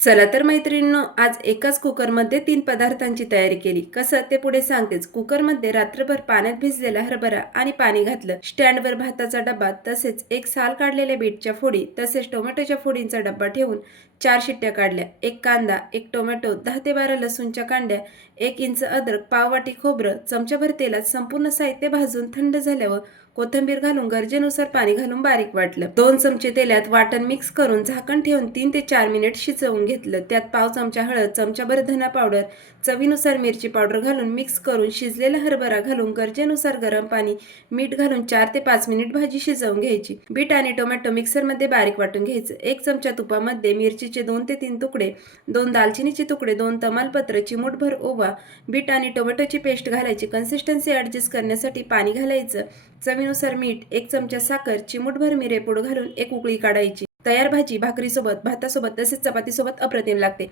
चला तर मैत्रिणींनो आज एकाच कुकरमध्ये तीन पदार्थांची तयारी केली. कसं? ते पुढे सांगतेच. कुकरमध्ये रात्रभर पाण्यात भिजलेला हरभरा आणि पाणी घातलं. स्टँडवर भाताचा डबा तसेच एक साल काढलेल्या बीटच्या फोडी तसेच टोमॅटोच्या फोडींचा डब्बा ठेवून चार शिट्ट्या काढल्या. एक कांदा एक टोमॅटो दहा ते बारा लसूणच्या कांड्या एक इंच अद्रक पाववाटी खोबरं चमच्याभर तेलात संपूर्ण साहित्य भाजून थंड झाल्यावर कोथिंबीर घालून गरजेनुसार पाणी घालून बारीक वाटलं. दोन चमचे तेलात वाटण मिक्स करून झाकण ठेवून तीन ते चार मिनिट शिजवून घेतलं. त्यात पाव चमचा हळद चमचाभर धना पावडर चवीनुसार मिरची पावडर घालून मिक्स करून शिजलेला हरभरा घालून गरजेनुसार गरम पाणी मीठ घालून चार ते पाच मिनिट भाजी शिजवून घ्यायची. बीट आणि टोमॅटो मिक्सरमध्ये बारीक वाटून घ्यायचं. एक चमचा तुपामध्ये मिरचीचे दोन ते तीन तुकडे दोन दालचिनीचे तुकडे दोन तमालपत्र चिमूटभर ओवा बीट आणि टोमॅटोची पेस्ट घालायची. कन्सिस्टन्सी ॲडजस्ट करण्यासाठी पाणी घालायचं. चवीनुसार मीठ एक चमचा साखर चिमूटभर मिरेपूड घालून एक उकळी काढायची. तयार भाजी भाकरीसोबत भातासोबत तसेच चपातीसोबत अप्रतिम लागते.